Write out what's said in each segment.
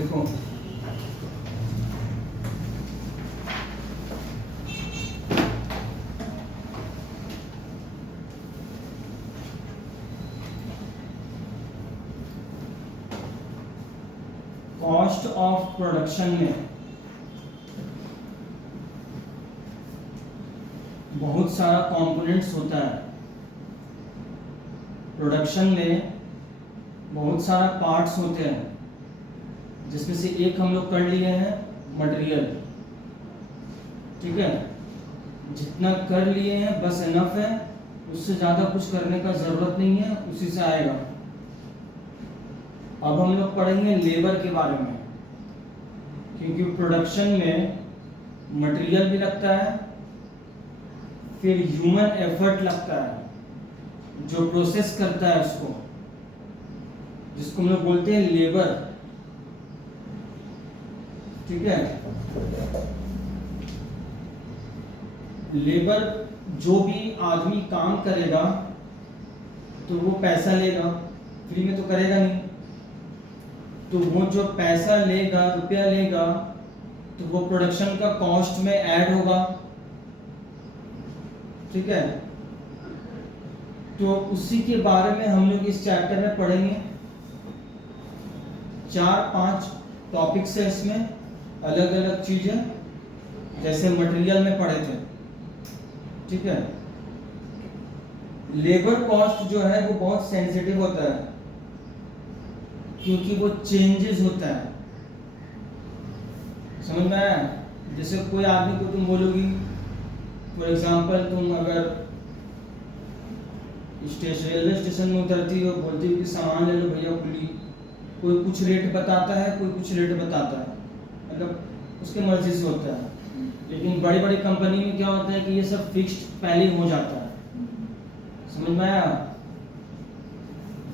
देखो cost of production में बहुत सारा कंपोनेंट्स होता है। प्रोडक्शन में बहुत सारा पार्ट्स होते हैं, जिसमें से एक हम लोग कर लिए हैं मटेरियल। ठीक है, जितना कर लिए हैं बस इनफ है, उससे ज़्यादा कुछ करने का ज़रूरत नहीं है, उसी से आएगा। अब हम लोग पढ़ेंगे लेबर के बारे में, क्योंकि प्रोडक्शन में मटेरियल भी लगता है, फिर ह्यूमन एफर्ट लगता है जो प्रोसेस करता है उसको, जिसको हम लोग बोलते हैं लेबर। ठीक है, लेबर जो भी आदमी काम करेगा तो वो पैसा लेगा, फ्री में तो करेगा नहीं। तो वो जो पैसा लेगा, रुपया लेगा, तो वो प्रोडक्शन का कॉस्ट में ऐड होगा। ठीक है, तो उसी के बारे में हम लोग इस चैप्टर में पढ़ेंगे। 4-5 टॉपिक्स है इसमें, अलग अलग चीजें, जैसे मटेरियल में पढ़े थे। ठीक है, लेबर कॉस्ट जो है वो बहुत सेंसिटिव होता है, क्योंकि वो चेंजेस होता है। समझ में आया? जैसे कोई आदमी को तुम बोलोगी, फॉर एग्जांपल तुम अगर रेलवे स्टेशन में उतरती हो, बोलती हो कि सामान ले लो भैया कुली, कोई कुछ रेट बताता है, कोई कुछ रेट बताता है, मतलब उसके मर्जी से होता है। लेकिन बड़ी बड़ी कंपनी में क्या होता है कि ये सब फिक्स्ड पहले ही हो जाता है। समझ में आया?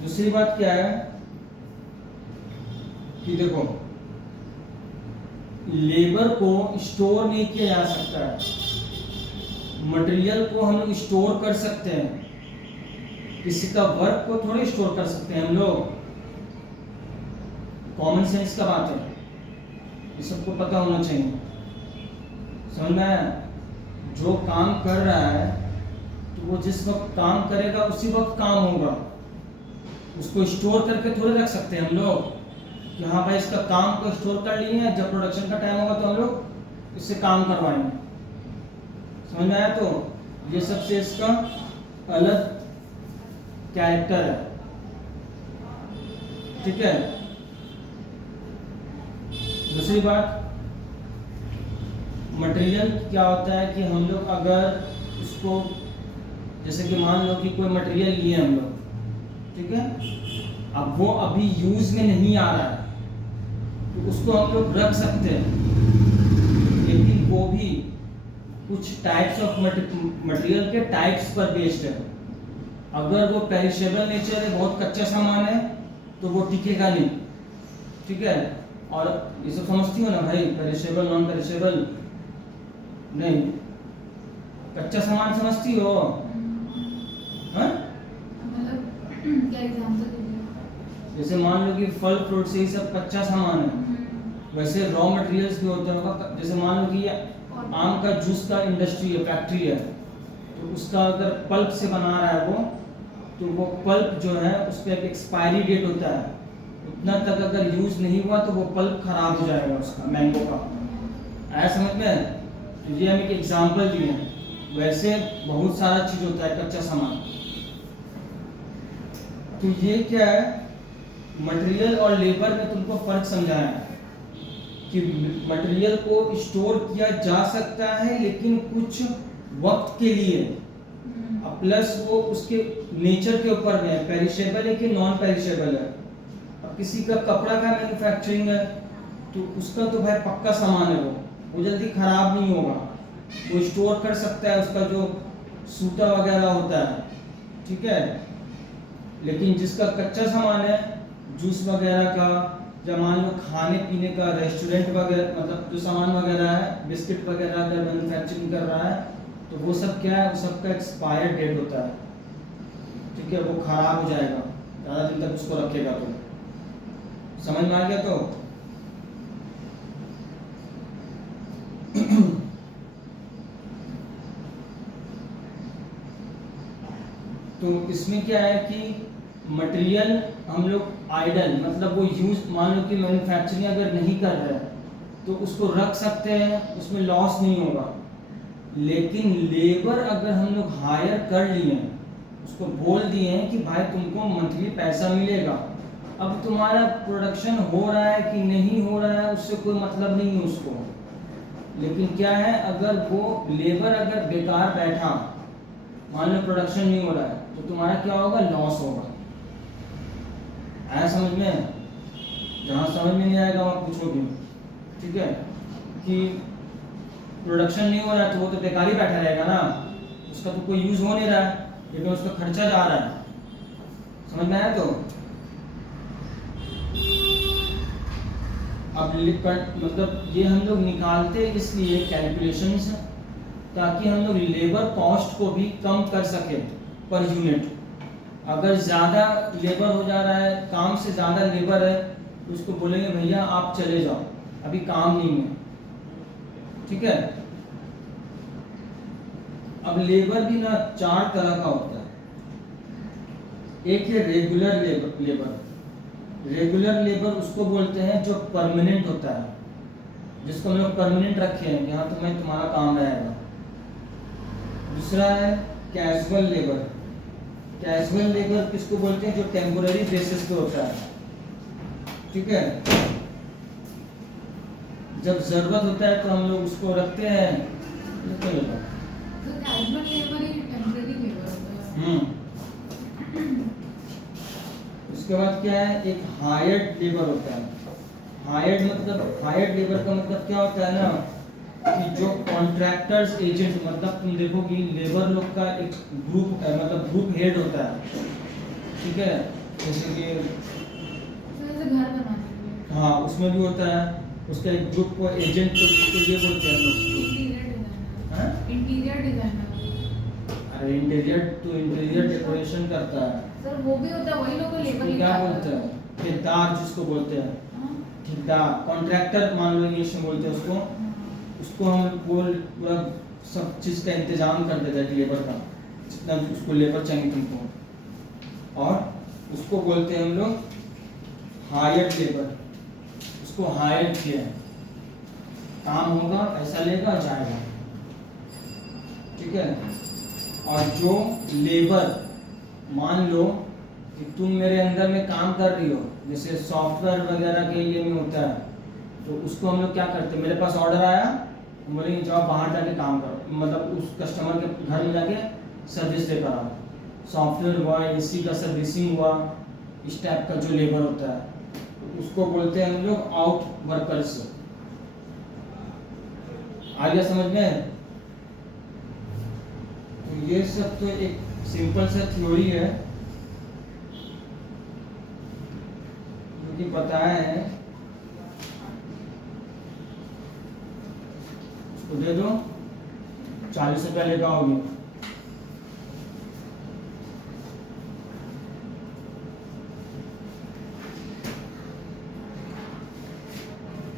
दूसरी बात क्या है कि देखो, लेबर को स्टोर नहीं किया जा सकता है। मटेरियल को हम लोग स्टोर कर सकते हैं, किसी का वर्क को थोड़ी स्टोर कर सकते हैं हम लोग। कॉमन सेंस का बात है, ये सबको पता होना चाहिए। समझ में आया? जो काम कर रहा है तो वो जिस वक्त काम करेगा उसी वक्त काम होगा, उसको स्टोर करके थोड़े रख सकते हैं हम लोग कि हाँ भाई इसका काम को स्टोर कर लिए हैं, जब प्रोडक्शन का टाइम होगा तो हम लोग इससे काम करवाएंगे। समझ में आया? तो ये सबसे इसका अलग कैरेक्टर है। ठीक है, दूसरी बात, मटेरियल क्या होता है कि हम लोग अगर उसको, जैसे कि मान लो कि कोई मटेरियल लिए हम लोग, ठीक है, अब वो अभी यूज में नहीं आ रहा है, तो उसको हम लोग रख सकते हैं, लेकिन वो भी कुछ टाइप्स ऑफ मटेरियल के टाइप्स पर बेस्ड है। अगर वो पेरिशेबल नेचर है, बहुत कच्चा सामान है, तो वो टिकेगा नहीं। ठीक है, और ये सब समझती हो ना भाई, पेरिशेबल नॉन पेरिशेबल नहीं, कच्चा सामान समझती हो? हाँ, क्या एग्जांपल दीजिए? जैसे मान लो कि फल फ्रूट से ही सब कच्चा सामान है, वैसे रॉ मटेरियल्स भी होते हैं। जैसे मान लो कि आम का जूस का इंडस्ट्री है, फैक्ट्री है, तो उसका अगर पल्प से बना रहा है वो, तो वो पल्प जो है उस पर एक एक्सपायरी डेट होता है, उतना तक अगर यूज नहीं हुआ तो वो पल्प खराब हो जाएगा उसका, मैंगो का। आया समझ में? तो ये हम एक एग्जाम्पल दिए हैं। वैसे बहुत सारा चीज होता है कच्चा सामान। तो ये क्या है, मटेरियल और लेबर में तुमको फर्क समझाया है कि मटेरियल को स्टोर किया जा सकता है, लेकिन कुछ वक्त के लिए, प्लस वो उसके नेचर के ऊपर में है, पेरिशेबल है कि नॉन पेरिशेबल है। अब किसी का कपड़ा का मैन्युफैक्चरिंग है, तो उसका तो भाई पक्का सामान है, वो जल्दी खराब नहीं होगा, वो स्टोर कर सकता है, उसका जो सूता वगैरह होता है। ठीक है, लेकिन जिसका कच्चा सामान है, जूस वगैरह का, या मान लो खाने पीने का, रेस्टोरेंट वगैरह, मतलब जो सामान वगैरह है, बिस्किट वगैरह अगर मैन्युफैक्चरिंग कर रहा है, तो वो सब क्या है, वो सबका एक्सपायर डेट होता है। ठीक है, वो खराब हो जाएगा ज़्यादा दिन तक उसको रखेगा तो। समझ में आ गया? तो तो इसमें क्या है कि मटेरियल हम लोग आइडल मतलब वो यूज, मान लो कि मैन्युफैक्चरिंग अगर नहीं कर रहे हैं तो उसको रख सकते हैं, उसमें लॉस नहीं होगा। लेकिन लेबर अगर हम लोग हायर कर लिए हैं, उसको बोल दिए हैं कि भाई तुमको मंथली पैसा मिलेगा, अब तुम्हारा प्रोडक्शन हो रहा है कि नहीं हो रहा है उससे कोई मतलब नहीं है उसको। लेकिन क्या है, अगर वो लेबर अगर बेकार बैठा, मान लो प्रोडक्शन नहीं हो रहा है, तो तुम्हारा क्या होगा, लॉस होगा। आया समझ में? जहाँ समझ में नहीं आएगा वहाँ पूछोगे, ठीक है, कि प्रोडक्शन नहीं हो रहा है तो वो तो बेकार ही बैठा रहेगा ना, उसका तो कोई यूज हो नहीं रहा है, लेकिन उसका खर्चा जा रहा है। समझ में आया? तो अब मतलब ये हम लोग निकालते इसलिए कैलकुलेशंस, ताकि हम लोग लेबर कॉस्ट को भी कम कर सके पर यूनिट। अगर ज़्यादा लेबर हो जा रहा है, काम से ज़्यादा लेबर है, तो उसको बोलेंगे भैया आप चले जाओ, अभी काम नहीं है, ठीक है। अब लेबर भी ना 4 तरह का होता है। एक है रेगुलर लेबर। रेगुलर लेबर उसको बोलते हैं जो परमानेंट होता है, जिसको हम लोग परमानेंट रखे हैं कि हाँ तुम्हें तुम्हारा काम रहेगा। दूसरा है कैजुअल लेबर। कैजुअल लेबर किसको बोलते हैं, जो टेम्पोररी बेसिस पे होता है, ठीक है। जब जरूरत होता है तो हम लोग उसको रखते हैं, तो कैजुअल लेबर ही टेम्परेरी लेबर होता है। उसके बाद क्या है, एक हायर्ड लेबर होता है। हायर्ड लेबर का मतलब क्या होता है ना, कि जो कॉन्ट्रैक्टर्स एजेंट, मतलब तुम देखो कि लेबर लोग का एक ग्रुप है, मतलब ग्रुप हेड होता है, ठीक है। जैसे कि जैसे घर बनाने के लिए। हाँ, उसमें भी होता है, उसका एक ग्रुप को एजेंट को ये बोलते हैं लोग। Interior designer. अरे इंटीरियर तो इंटीरियर डेकोरेशन करता है सर वो भी होता है, वही लोग को लेबर उसको क्या बोलते हैं, ठेकेदार जिसको बोलते हैं, ठेकेदार, कॉन्ट्रैक्टर मान लो इंग्लिश में बोलते हैं उसको। उसको हम बोल पूरा सब चीज़ का इंतजाम कर देता है लेबर का, जितना भी उसको लेबर चाहिए तुमको, और उसको बोलते हैं हम लोग हायर्ड लेबर। उसको हायर किया है, काम होगा, पैसा लेगा, जाएगा, ठीक है। और जो लेबर, मान लो कि तुम मेरे अंदर में काम कर रही हो, जैसे सॉफ्टवेयर वगैरह के लिए में होता है, तो उसको हम लोग क्या करते हैं, मेरे पास ऑर्डर आया, हम बोलेंगे जाओ बाहर जाके काम करो, मतलब उस कस्टमर के घर में जाके सर्विस लेकर आओ। सॉफ्टवेयर हुआ, एसी का सर्विसिंग हुआ, इस टाइप का जो लेबर होता है, तो उसको बोलते हैं हम लोग आउट वर्कर्स। आ गया समझ में? तो ये सब तो एक सिंपल सा थ्योरी है जो कि बताया है। उसको दे दो, 40 रुपया लेकर आओगे।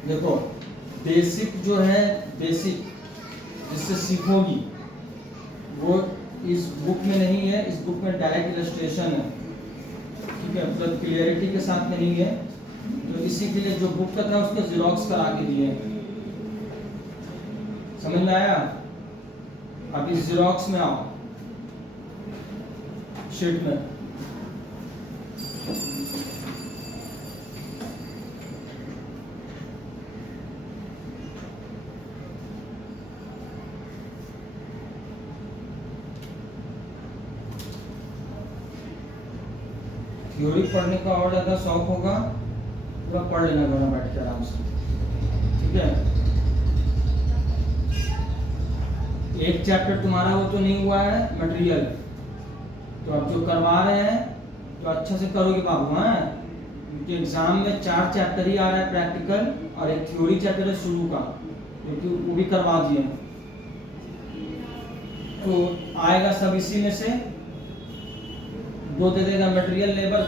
देखो बेसिक जो है, बेसिक जिससे सीखोगी वो इस बुक में नहीं है, इस बुक में डायरेक्ट इलस्ट्रेशन है, ठीक है, मतलब क्लियरिटी के साथ में नहीं है, तो इसी के लिए जो बुक का था उसको जेरोक्स करा के दिए। समझ में आया? अब इस जेरोक्स में आओ, शीट में थ्योरी पढ़ने का और ज़्यादा शौक होगा, पूरा पढ़ लेना घरों बैठ के आराम से, ठीक है। एक चैप्टर तुम्हारा वो तो नहीं हुआ है मटेरियल, तो अब जो करवा रहे हैं तो अच्छा से करोगे बाबू, हाँ, क्योंकि एग्जाम में 4 चैप्टर ही आ रहा है प्रैक्टिकल, और एक थ्योरी चैप्टर है शुरू का, क्योंकि वो भी करवा दिए, तो आएगा सब इसी में से। 2 दे देगा मटेरियल लेबर,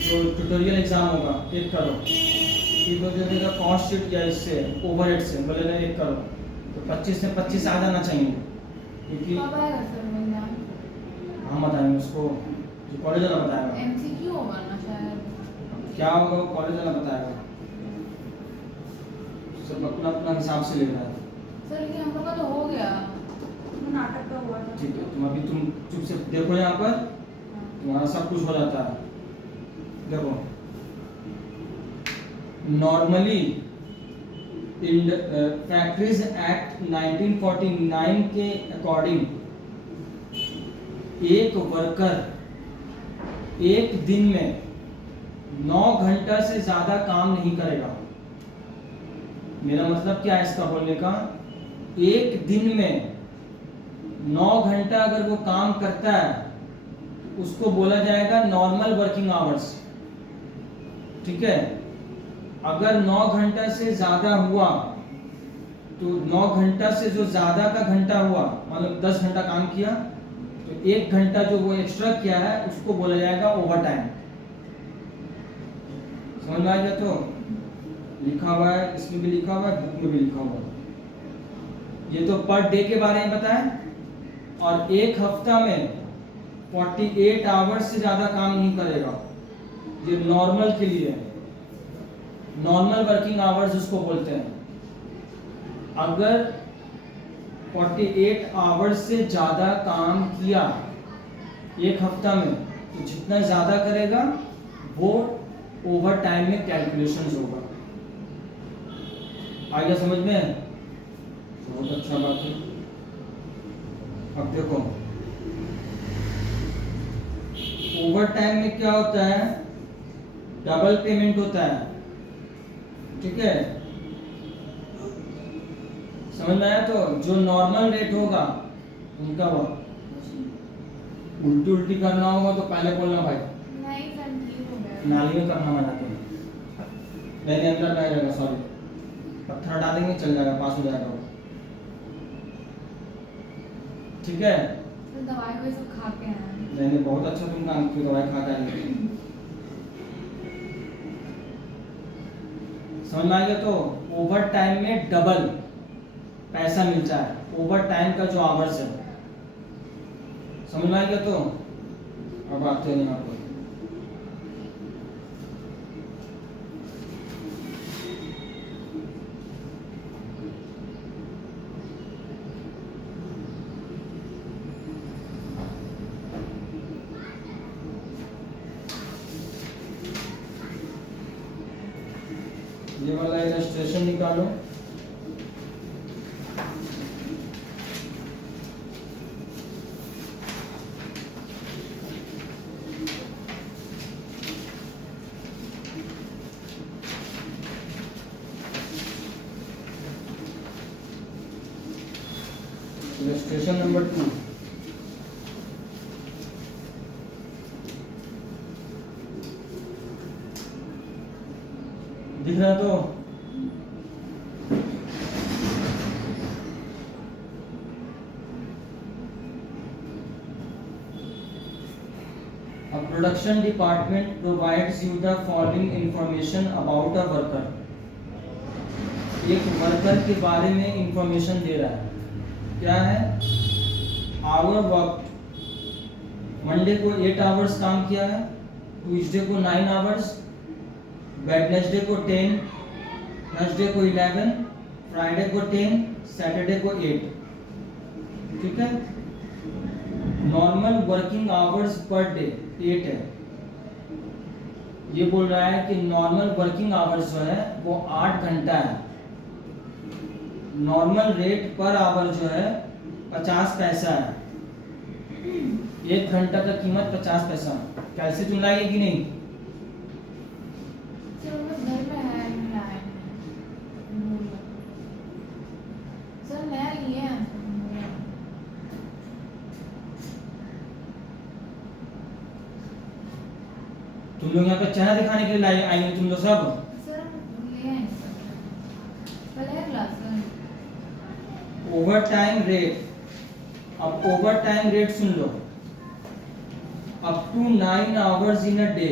जो ट्यूटोरियल एग्जाम होगा 1 करो, फिर 2 दे देगा कॉस्ट शीट या इससे ओवरहेड से, बोले ना 1 करो, तो 25 में 25 आ जाना चाहिए, क्योंकि कब आएगा सर एग्जाम? हम बताएंगे उसको, जो कॉलेज वाला बताएगा। एमसीक्यू होगा ना शायद। क्या होगा वो कॉलेज वाला बताएगा, सब अपना अपना हिसाब से ले रहा है। सर लेकिन हम लोग का तो हो गया। नाटक का हुआ था। ठीक है, तुम चुप से देखो यहाँ पर, तुम्हारा सब कुछ हो जाता है। देखो, नॉर्मली फैक्ट्रीज एक्ट 1949 के अकॉर्डिंग एक वर्कर एक दिन में 9 घंटा से ज्यादा काम नहीं करेगा। मेरा मतलब क्या है इसका बोलने का, एक दिन में 9 घंटा अगर वो काम करता है उसको बोला जाएगा नॉर्मल वर्किंग आवर्स। ठीक है, अगर 9 घंटा से ज्यादा हुआ तो 9 घंटा से जो ज्यादा का घंटा हुआ, मतलब 10 घंटा काम किया तो 1 घंटा जो वो एक्स्ट्रा किया है उसको बोला जाएगा ओवर टाइम। समझ में आ गया? तो लिखा हुआ है, इसमें भी लिखा हुआ है, बुक में भी लिखा हुआ है। ये तो पर डे के बारे में बताएं, और एक हफ्ता में 48 आवर्स से ज्यादा काम नहीं करेगा। ये नॉर्मल के लिए है, नॉर्मल वर्किंग आवर्स उसको बोलते हैं। अगर 48 आवर्स से ज्यादा काम किया एक हफ्ता में तो जितना ज्यादा करेगा वो ओवर टाइम में कैलकुलेशंस होगा। आ गया समझ में? बहुत अच्छा बात है। अब देखो, ओवर टाइम में क्या होता है, डबल पेमेंट होता है। ठीक है, समझ में आया? तो जो नॉर्मल रेट होगा उनका वो उल्टी उल्टी करना होगा तो पहले बोलना भाई, नहीं सर ठीक हो गया। नाली में करना मना तो मैंने अंदर नहीं रहेगा, सॉरी, पत्थर डालेंगे चल जाएगा, पास हो जाएगा वो। ठीक है, सर दवाई वही सब खा के आए हैं। नहीं बहुत अच्छा तुम काम किया, दवाई खा के आए। समझ में आ गया? तो ओवर टाइम में डबल पैसा मिलता है, ओवर टाइम का जो आवर्स है। समझ में आ गया? तो अब आते हैं यहाँ पर, ये वाला इलस्ट्रेशन निकालो। इलस्ट्रेशन नंबर 2, दिख रहा? तो A production department provides you the following information about a worker. एक वर्कर के बारे में इंफॉर्मेशन दे रहा है। क्या है? आवर वर्क, मंडे को 8 आवर्स काम किया है, ट्यूसडे को 9 आवर्स, वेडनेसडे को 10, थर्सडे को 11, फ्राइडे को 10, सैटरडे को 8। ठीक है, normal working hours per day 8 है। ये बोल रहा है कि नॉर्मल वर्किंग आवर्स जो है वो 8 घंटा है। नॉर्मल रेट पर आवर जो है 50 पैसा है। 1 घंटा का कीमत 50 पैसा। कैसे तुम लाएगी कि नहीं? सर बस घर में है नहीं लाए हैं। सर नया लिए हैं। तुम लोग यहाँ पे चेहरा दिखाने के लिए आएंगे तुम लोग सब? सर हम लिए हैं पहले class sir. Over time rate, अब ओवर टाइम रेट सुन लो, up to 9 hours in a day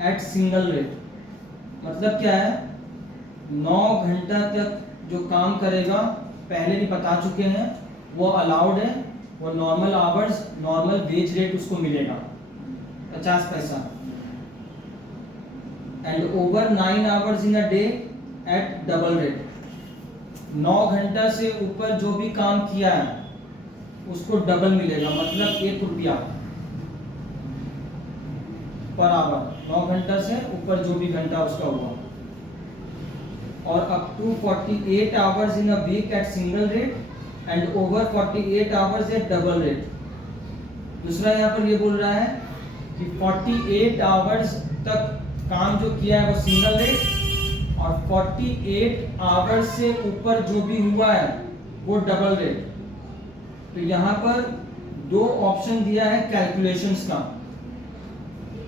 at single rate. मतलब क्या है? 9 घंटा तक जो काम करेगा पहले भी बता चुके हैं, वो अलाउड है। वो normal hours, normal wage rate उसको मिलेगा 50 पैसा। And over 9 hours in a day eight double rate. 9 घंटा से ऊपर जो भी काम किया है उसको डबल मिलेगा, मतलब 1 रुपया पर आवर। 9 घंटा से ऊपर जो भी घंटा उसका हुआ। और up to 48 hours in a week at single rate and over 48 hours at double rate. दूसरा यहाँ पर ये बोल रहा है कि 48 आवर्स तक काम जो किया है वो सिंगल रेट, और 48 आवर्स से ऊपर जो भी हुआ है वो डबल रेट। तो यहाँ पर 2 ऑप्शन दिया है कैलकुलेशंस का।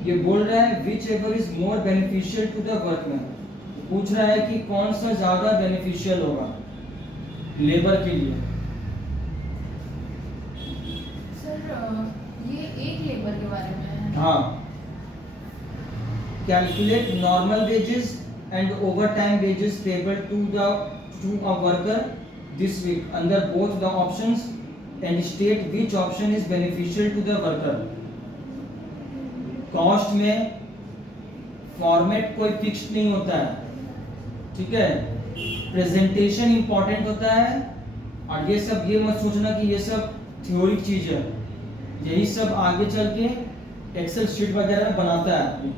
ये बोल रहा है whichever is more beneficial to the workman. पूछ रहा है कि कौन सा ज्यादा बेनिफिशियल होगा लेबर के लिए। सर ये एक लेबर के बारे में है। हाँ, calculate normal wages and overtime wages payable to a worker this week under both the options and state which option is beneficial to the worker. Cost में फॉर्मेट कोई फिक्स्ड नहीं होता है, ठीक है। प्रेजेंटेशन इंपॉर्टेंट होता है, और ये सब ये मत सोचना कि ये सब थ्योरिक चीज है। यही सब आगे चल के एक्सेल शीट वगैरह में बनाता है आदमी,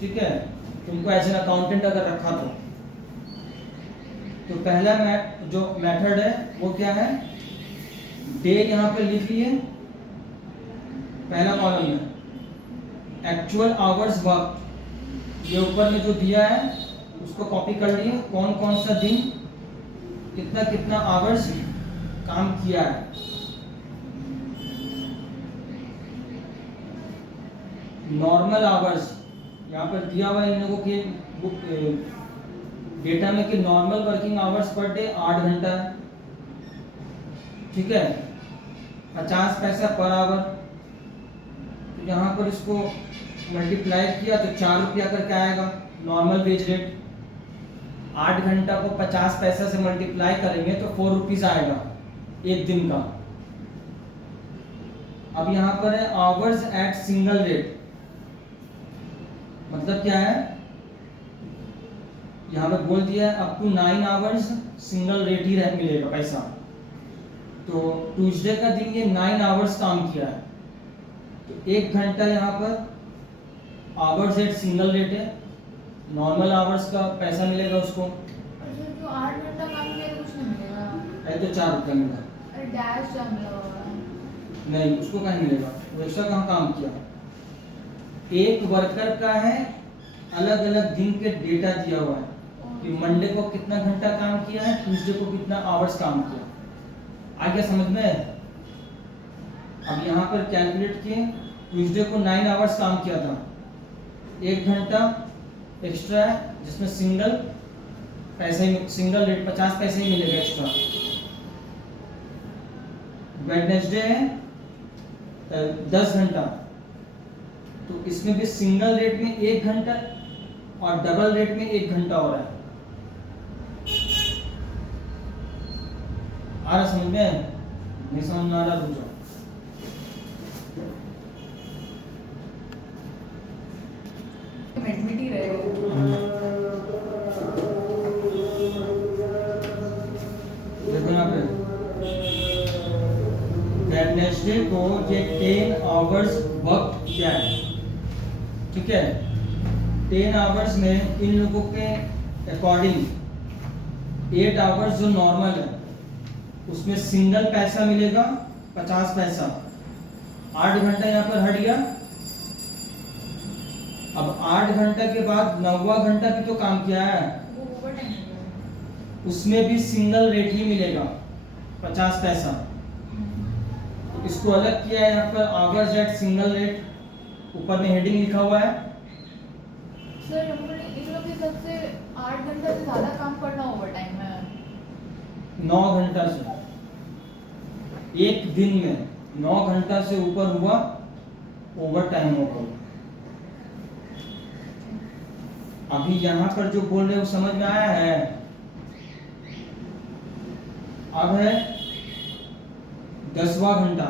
ठीक है। तुमको एज एन अकाउंटेंट अगर रखा तो पहला जो मेथड है वो क्या है, डे यहाँ पे लिख लिए पहला कॉलम में, एक्चुअल आवर्स वर्क ये ऊपर में जो दिया है उसको कॉपी कर लिए, कौन कौन सा दिन कितना कितना आवर्स काम किया है। नॉर्मल आवर्स यहाँ पर दिया हुआ है इन लोगों के बुक डेटा में कि normal working hours per day 8 घंटा है, ठीक है। 50 पैसा पर आवर। तो यहाँ पर इसको मल्टीप्लाई किया तो 4 रुपया करके आएगा नॉर्मल वेज रेट। 8 घंटा को 50 पैसा से मल्टीप्लाई करेंगे तो 4 रुपीज आएगा एक दिन का। अब यहाँ पर है आवर्स एट सिंगल रेट, मतलब क्या है, यहाँ पे बोल दिया है up to 9 hours single rate ही मिलेगा पैसा। तो ट्यूसडे का दिन ये 9 आवर्स काम किया है, तो 1 घंटा यहाँ पर आवर्स एट सिंगल रेट है, नॉर्मल आवर्स का पैसा मिलेगा उसको। और जो 8 घंटा काम किया तो कुछ नहीं मिलेगा। है तो 4 रुपया मिला। अरे डैश जा मिला होगा। नहीं, उसको कहाँ मिलेगा, वो एक्स्ट्रा कहाँ काम किया। एक वर्कर का है अलग अलग दिन के डेटा दिया हुआ है कि मंडे को कितना घंटा काम किया है, ट्यूसडे को कितना आवर्स काम किया। आ गया समझ में। अब यहाँ पर कैलकुलेट किए, ट्यूसडे को 9 आवर्स काम किया था, 1 घंटा एक्स्ट्रा है जिसमें सिंगल रेट 50 पैसे ही मिलेगा एक्स्ट्रा। वेडनेसडे है 10 घंटा, तो इसमें भी सिंगल रेट में 1 घंटा और डबल रेट में 1 घंटा हो रहा है। आ रहा समझ में? नहीं समझ में आ रहा रुक जाओ। एडमिट ही रहेगा। देखो यहाँ पे वेडनेसडे को ये 10 आवर्स वर्क किया है, ठीक है। 10 आवर्स में इन लोगों के अकॉर्डिंग 8 आवर्स जो नॉर्मल है उसमें सिंगल पैसा मिलेगा 50 पैसा। 8 घंटा यहाँ पर हट गया। अब 8 घंटा के बाद 9वां घंटा भी तो काम किया है, वो ओवरटाइम है। उसमें भी सिंगल रेट ही मिलेगा 50 पैसा। तो इसको अलग किया है यहाँ पर आवर्स एट सिंगल रेट, ऊपर में हेडिंग लिखा हुआ है। सर उन्होंने इन लोग के हिसाब से 8 घंटा से ज़्यादा काम करना ओवरटाइम है। 9 घंटा से एक दिन में 9 घंटा से ऊपर हुआ ओवर टाइम होगा। अभी यहाँ पर जो बोल रहे हो समझ में आया है? अब है 10वां घंटा,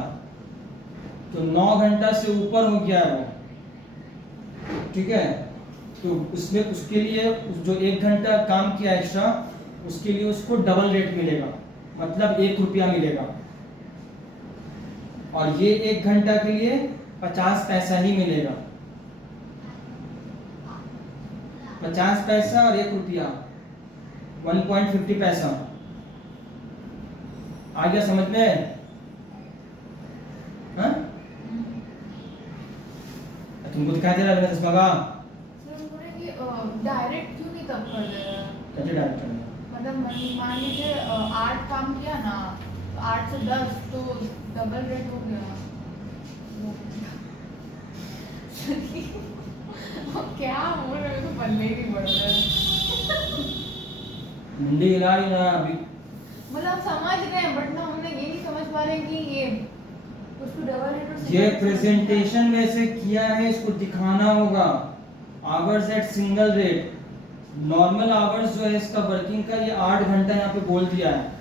तो 9 घंटा से ऊपर हो गया है वो, ठीक है। तो उसमें उसके लिए जो 1 घंटा काम किया एक्स्ट्रा, उसके लिए उसको डबल रेट मिलेगा, मतलब 1 रुपया मिलेगा। और ये 1 घंटा के लिए 50 पैसा ही मिलेगा, 50 पैसा और 1 रुपया, 1.50 पैसा। आ गया समझ में? हाँ? तुमको दिखाई दे रहा है मेरा चश्मा का? सर बोले कि डायरेक्ट क्यों नहीं तब कर दे रहा? कैसे डायरेक्ट करना? मतलब मान लीजिए 8 काम किया ना, तो 8 से 10 तो डबल रेट हो गया। क्या बोल रहे हो, तो बनने ही नहीं पड़ रहा है। मुंडी हिला रही ना अभी। मतलब समझ रहे हैं, बट ना हमने ये नहीं समझ पा रहे कि ये उसको डबल रेट और ये सिंगल प्रेजेंटेशन वैसे किया है, इसको दिखाना होगा। Hours at single rate, normal hours जो है इसका वर्किंग का, ये 8 घंटा यहाँ पे बोल दिया है,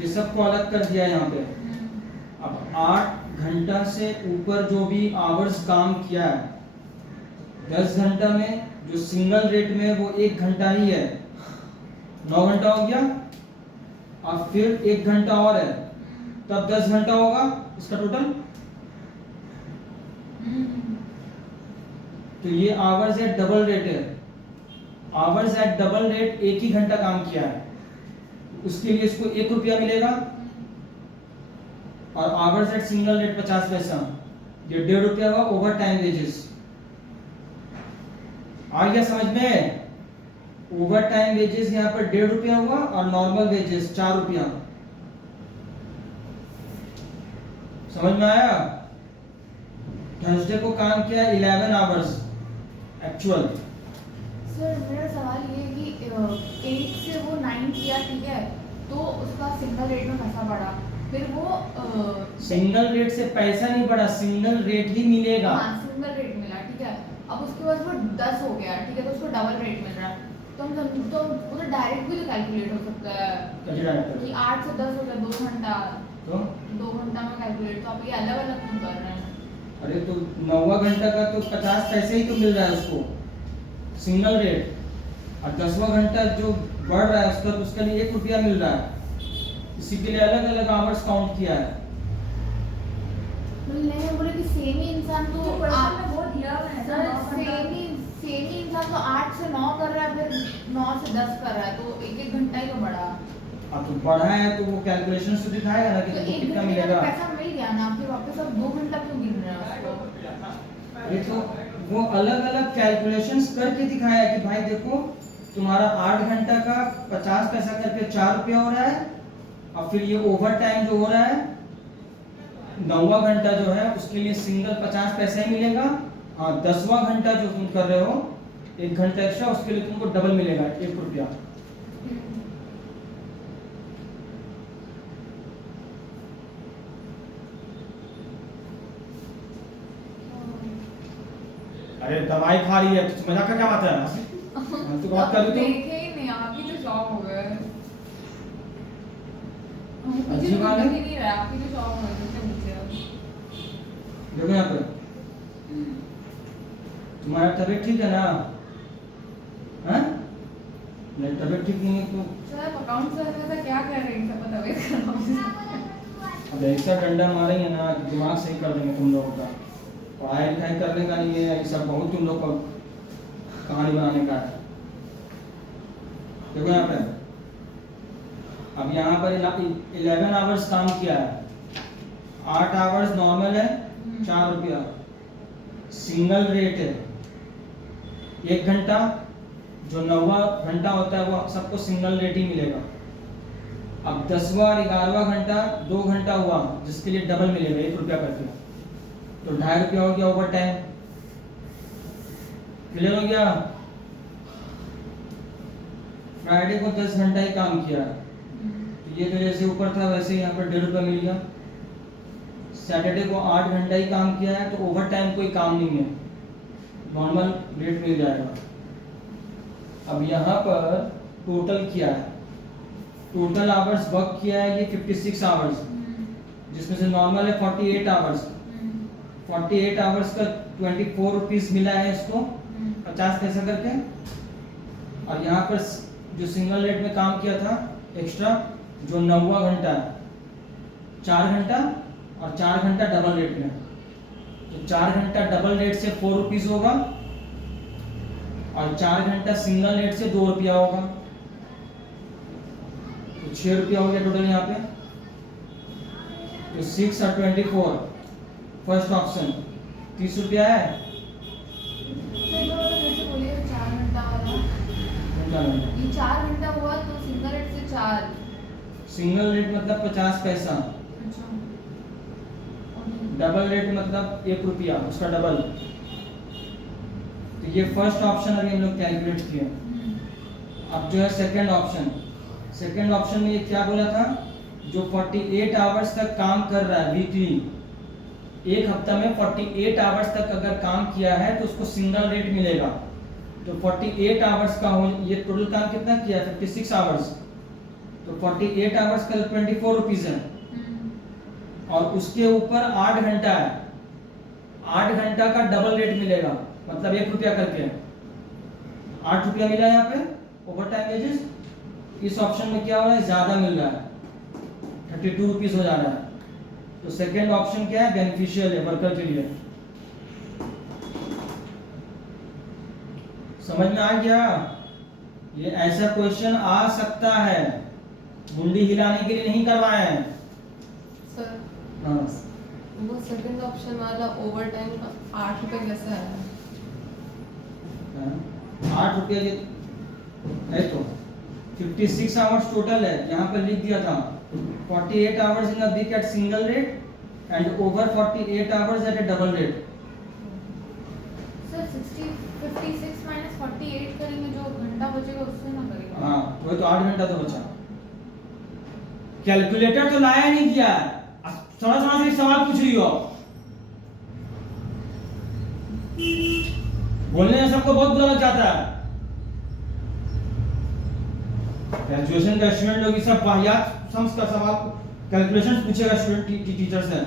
ये सबको अलग कर दिया है यहाँ पे। अब 8 घंटा से ऊपर जो भी आवर्स काम किया है, 10 घंटा में जो सिंगल रेट में है वो 1 घंटा ही है, 9 घंटा हो गया। अब फिर 1 घंटा और है, तब 10 घंटा होगा इसका टोटल। तो ये आवर्स एट डबल रेट है, आवर्स एट डबल रेट 1 ही घंटा काम किया है, उसके लिए इसको 1 रुपया मिलेगा। और आवर्स एट सिंगल रेट 50 पैसा, ये 1.5 रुपया हुआ ओवर टाइम वेजेस। आ गया समझ में? ओवर टाइम वेजेस यहाँ पर 1.5 रुपया हुआ और नॉर्मल वेजेस 4 रुपया। समझ में आया? थर्सडे को काम किया 11 आवर्स एक्चुअल। सर मेरा सवाल ये है कि 8 से वो 9 किया, ठीक है, तो उसका सिंगल रेट में पैसा बढ़ा, फिर वो सिंगल रेट से पैसा नहीं बढ़ा, सिंगल रेट ही मिलेगा। हाँ सिंगल रेट मिला, ठीक है। अब उसके बाद वो 10 हो गया, ठीक है, तो उसको डबल रेट मिल रहा है। तो हम तो वो तो डायरेक्ट भी तो कैलकुलेट हो सकता है कैसे डायरेक्ट कि 8 से 10 हो गया 2 घंटा, तो 2 घंटा में कैलकुलेट, तो आप ये अलग अलग क्यों कर रहे हैं? अरे तो 9वां घंटा का तो 50 पैसे ही तो मिल रहा है उसको, सिंगल रेट। और 10वां घंटा जो बढ़ रहा है उसका, तो उसके लिए 1 रुपया मिल रहा है। इसी के लिए अलग अलग आवर्स काउंट किया है। नहीं बोले कि सेम ही इंसान तो तो क्वेश्चन में वो दिया हुआ है सर ना, सेम ही इंसान तो 8 से 9 कर रहा है, फिर 9 से 10 कर रहा है, तो 1-1 घंटा ही तो बढ़ा। अब तो बढ़ा है तो वो कैलकुलेशन से दिखाएगा ना कि तो तुमको 1 कितना घंटे का मिलेगा। तो पैसा मिल गया ना, फिर वापस आप 2 घंटा क्यों गिन रहे हैं उसको? अरे तो वो अलग अलग कैलकुलेशंस करके दिखाया कि भाई देखो तुम्हारा 8 घंटा का 50 पैसा करके 4 रुपया हो रहा है, और फिर ये ओवर टाइम जो हो रहा है 9वां घंटा जो है उसके लिए सिंगल 50 पैसा ही मिलेगा। हाँ 10वां घंटा जो तुम कर रहे हो 1 घंटा एक्स्ट्रा, उसके लिए तुमको डबल मिलेगा 1 रुपया। अरे दवाई खा रही है, मजाक का क्या बात है? तू बात कर रही थी? देखे ही नहीं, आप ही तो शॉक हो गए। मुझे अच्छी तो बात है। लग ही नहीं रहा, आप ही तो शॉक हो गए मुझसे मुझसे। देखो यहाँ पे तुम्हारा तबीयत ठीक है ना? हाँ? नहीं तबीयत ठीक नहीं है तो सर अकाउंट सर ऐसा क्या कर रहे हैं, सब तबीयत खराब। अब ऐसा डंडा मारेंगे ना कि दिमाग सही कर देंगे तुम लोगों का। पढ़ाई लिखाई करने का नहीं है, ये सब बहुत तुम लोग को कहानी बनाने का है। देखो यहाँ पे अब यहाँ पर 11 आवर्स काम किया है, 8 आवर्स नॉर्मल है 4 रुपया, सिंगल रेट है 1 घंटा, जो 9वां घंटा होता है वो सबको सिंगल रेट ही मिलेगा। अब 10वां और 11वां घंटा 2 घंटा हुआ जिसके लिए डबल मिलेगा 1 रुपया करके, तो 2.5 रुपया हो गया ओवर टाइम। क्लियर हो गया? फ्राइडे को 10 घंटा ही काम किया, तो ये तो जैसे ऊपर था वैसे ही यहाँ पर 1.5 रुपया मिल गया। सैटरडे को 8 घंटा ही काम किया है, तो ओवर टाइम कोई काम नहीं है, नॉर्मल रेट मिल जाएगा। अब यहाँ पर टोटल किया है टोटल आवर्स वर्क किया है ये 56 आवर्स, जिसमें से नॉर्मल है 48 आवर्स। 48 आवर्स का 24 रुपीज मिला है इसको, 50 पैसा करके। और यहाँ पर जो सिंगल रेट में काम किया था एक्स्ट्रा, जो 9वां घंटा है, 4 घंटा और 4 घंटा डबल रेट में, तो 4 घंटा डबल रेट से 4 रुपीज होगा और 4 घंटा सिंगल रेट से 2 रुपया होगा, तो 6 रुपया हो गया टोटल यहाँ पे। तो 6 और 24 फर्स्ट ऑप्शन 30 रुपया है। सर जो जैसे बोलिए 4 घंटा वाला, घंटा में ये 4 घंटा हुआ तो सिंगल रेट से 4। सिंगल रेट मतलब 50 पैसा, अच्छा, और डबल रेट मतलब 1 रुपया, उसका डबल। तो ये फर्स्ट ऑप्शन अभी हम लोग कैलकुलेट किए। अब जो है सेकंड ऑप्शन, सेकंड ऑप्शन में ये क्या बोला था, जो 48 आवर्स तक काम कर रहा है वीकली, एक हफ्ता में 48 आवर्स तक अगर काम किया है तो उसको सिंगल रेट मिलेगा। तो 48 आवर्स का हो, ये टोटल काम कितना किया, 56 आवर्स, तो 48 आवर्स का 24 रुपीज है, और उसके ऊपर 8 घंटा है, 8 घंटा का डबल रेट मिलेगा, मतलब 1 रुपया करके 8 रुपया मिला यहाँ पे ओवर टाइम वेजेस। इस ऑप्शन में क्या हो रहा है, ज्यादा मिल रहा है, 32 रुपीज हो जा रहा है। तो सेकेंड ऑप्शन क्या है, बेनिफिशियल है वर्कर के लिए। समझ में आ गया? ये ऐसा क्वेश्चन आ सकता है, मुंडी हिलाने के लिए नहीं करवाए हैं। सर हाँ, वो सेकंड ऑप्शन वाला ओवर टाइम का 8 रुपए कैसे आया? 8 रुपया है तो 56 आवर्स टोटल है, यहाँ पर लिख दिया था 48 hours in a week at single rate and over 48 hours at a double rate. Sir 56 minus 48 करेंगे, जो घंटा बचेगा उससे ना करेंगे। हाँ, वही तो 8 घंटा तो बचा। कैलकुलेटर तो लाया नहीं किया, थोड़ा से सवाल पूछ रही हो। बोलने में सबको बहुत बुरा लग जाता है। ग्रेजुएशन का स्टूडेंट लोग सब वाहियात सम्स का सवाल कैलकुलेशंस पूछेगा स्टूडेंट टीचर से।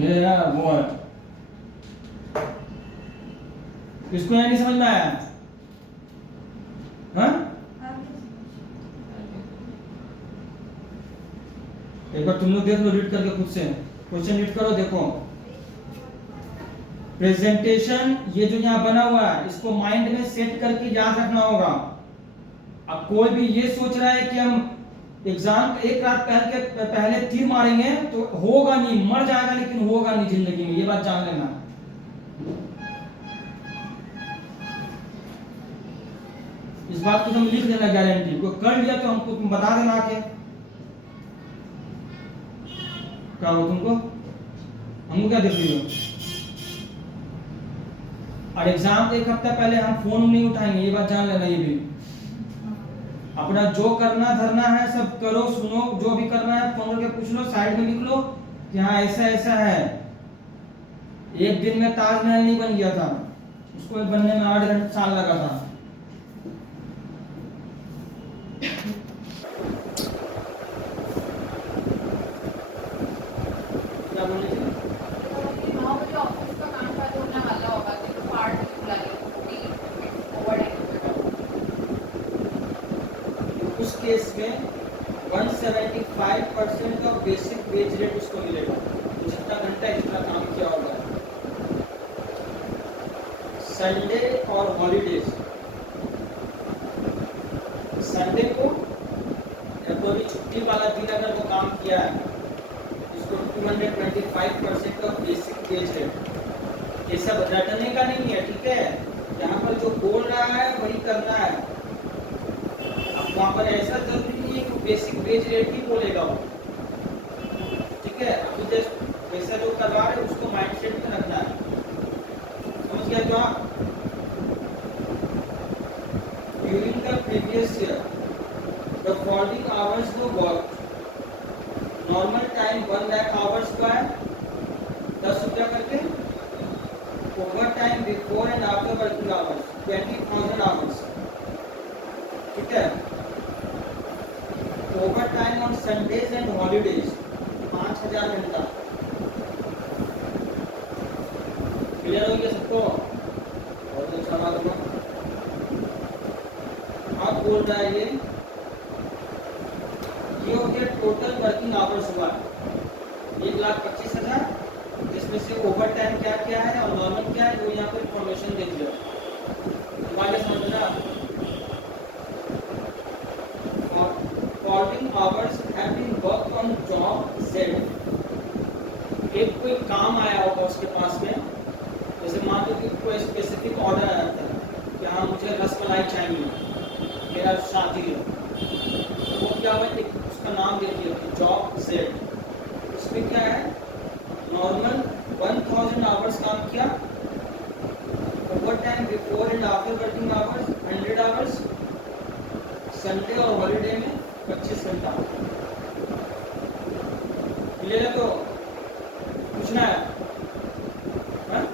ये यार वो है, किसको नहीं समझ में आया? हाँ, एक बार तुम लोग देख लो, रीड करके खुद से क्वेश्चन रीड करो, देखो प्रेजेंटेशन ये जो यहाँ बना हुआ है इसको माइंड में सेट करके याद रखना होगा। अब कोई भी ये सोच रहा है कि हम एग्जाम एक रात पहले तीर मारेंगे तो होगा नहीं, मर जाएगा लेकिन होगा नहीं जिंदगी में, ये बात जान लेना। इस बात को तुम लिख देना गारंटी, कोई कर लिया तो हमको तुम बता देना आके, क्या हो तुमको, हमको क्या देख रही हो। और एग्जाम एक हफ्ता पहले हम फोन नहीं उठाएंगे, ये बात जान लेना। ये भी अपना जो करना धरना है सब करो, सुनो, जो भी करना है फोन करके पूछ लो, साइड में लिख लो कि हाँ ऐसा ऐसा है। एक दिन में ताजमहल नहीं बन गया था, उसको बनने में 8 साल लगा था। क्या बोले थे? 9 बजे ऑफिस का काम खत्म होने वाला होगा, तो पार्ट बुला ले ओवरटाइम। उस केस में 175% का बेसिक वेज रेट उसको मिलेगा, तो जितना घंटा एक्स्ट्रा काम किया होगा। संडे और हॉलीडेज, संडे को या कोई भी छुट्टी वाला दिन अगर वो काम किया है, इसको 225% का बेसिक वेज रेट। ये सब रटने का नहीं है, ठीक है? यहाँ पर जो बोल रहा है वही करना है। अब वहाँ पर ऐसा जरूरी नहीं है कि बेसिक वेज रेट ही बोलेगा वो, ठीक है? अभी जस्ट वैसा जो करवा रहे उसको माइंडसेट में रखना है, समझ गया? जो आप during the previous year the following hours were work, normal time 1 lakh hours का है, 10 रुपया करके। Over time before and after working hours 20,000 hours, 4 घंटा। क्लियर हो गया सबको? बहुत अच्छा बात हुआ। अब बोल रहा है ये हो गया टोटल वर्किंग आवर्स हुआ 1,25,000, जिसमें से ओवर टाइम क्या क्या है और नॉर्मल क्या है, वो यहाँ पर इंफॉर्मेशन दे दिया। आगे समझना, following hours have been work on job set. एक कोई काम आया होगा उसके पास में, जैसे मान लो कि कोई स्पेसिफिक ऑर्डर आया था कि हाँ मुझे रसमलाई चाहिए, मेरा शादी है, तो वो क्या हुआ, एक उसका नाम दे दिया जॉब सेट। उसमें क्या है, नॉर्मल 1000 आवर्स काम किया, over time before and after working hours 100 hours, Sunday और हॉलीडे में 25 घंटा। क्लियर है? तो पूछना है? हाँ?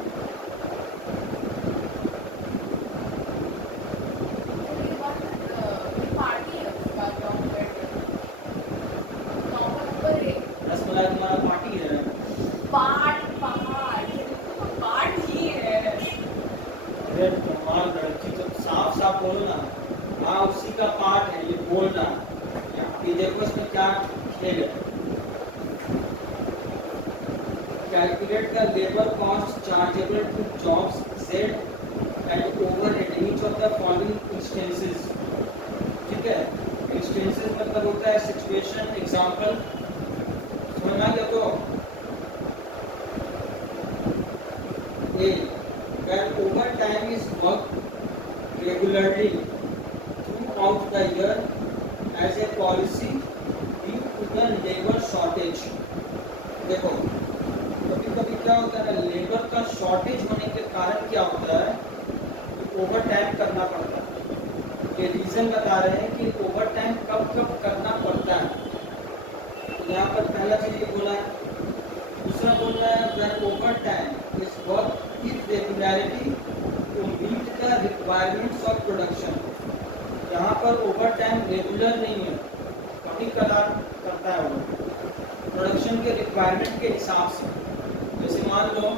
रसमलाई तुम्हारा पार्टी है। अरे कमाल लड़की, तो साफ साफ बोलो ना। हाँ उसी का पार्ट है ये बोलना। ये देखो इसमें क्या खेल है। Calculate the labour cost chargeable to jobs set and over at each of the following instances. ठीक है, इंस्टेंसेस मतलब होता है सिचुएशन, एग्जांपल। समझ आ गया? तो ए when overtime is worked regularly throughout the year as a policy due to the labor shortage। देखो कभी कभी क्या होता है ना, लेबर का शॉर्टेज होने के कारण क्या होता है कि ओवर टाइम करना पड़ता है। ये रीजन बता रहे हैं कि ओवर टाइम कब कब करना पड़ता है। तो यहाँ पर पहला चीज ये बोला है। दूसरा बोल रहा है when overtime is worked with regularity to meet the requirements of production। यहाँ पर ओवर टाइम रेगुलर नहीं है, कभी कदार करता है वो प्रोडक्शन के रिक्वायरमेंट के हिसाब से। जैसे मान लो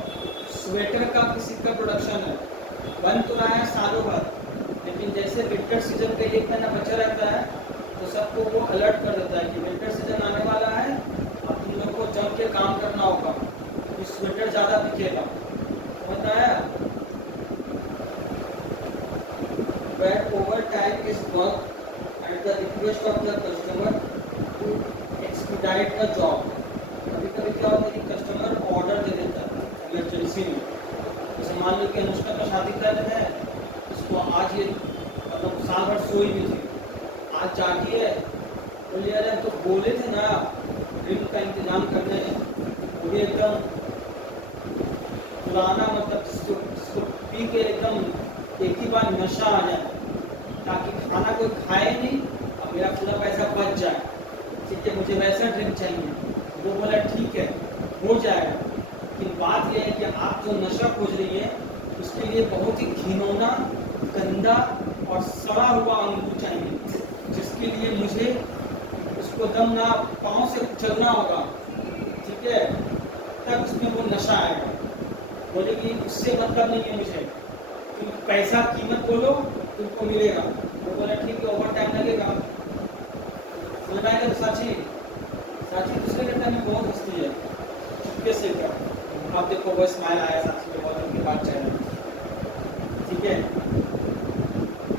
स्वेटर का किसी का प्रोडक्शन है, बन तो रहा है सालों भर, लेकिन जैसे विंटर सीजन का एक महीना बचा रहता है तो सबको वो अलर्ट कर देता है कि विंटर सीजन आने वाला है, अब तुम लोग को जम के काम करना होगा क्योंकि स्वेटर ज़्यादा बिकेगा। समझ आया? Where overtime is worked at the request of the customer to expedite the job। कभी कभी क्या होता है कि कस्टमर ऑर्डर दे देता है इमरजेंसी में। जैसे मान लो कि अनुष्का का शादी कर रहे हैं, उसको आज ये मतलब साल भर सोई भी थी, आज जागी है, बोले यार हम तो बोले थे ना ड्रिंक का इंतजाम करने, वो भी एकदम पुराना, मतलब जिसको पी के एकदम एक ही बार नशा आ जाए, ताकि खाना कोई खाए नहीं और मेरा पूरा पैसा बच जाए। ठीक है, मुझे वैसा ड्रिंक चाहिए। वो बोला ठीक है हो जाएगा, लेकिन बात यह है कि आप जो नशा खोज रही है उसके लिए बहुत ही घिनौना, गंदा और सड़ा हुआ अंगूर चाहिए, जिसके लिए मुझे उसको दम ना पाँव से चलना होगा। ठीक है, तब उसमें वो नशा आएगा। बोले कि उससे मतलब नहीं है मुझे, तुम पैसा कीमत बोलो तुमको मिलेगा। वो बोला ठीक है ओवर टाइम लगेगा। समझ आएगा? तो साची दूसरे घंटे में बहुत हंसती है चुपके से कर। आप देखो वो स्माइल आया साची में, बहुत उनकी बात चल रही। ठीक है,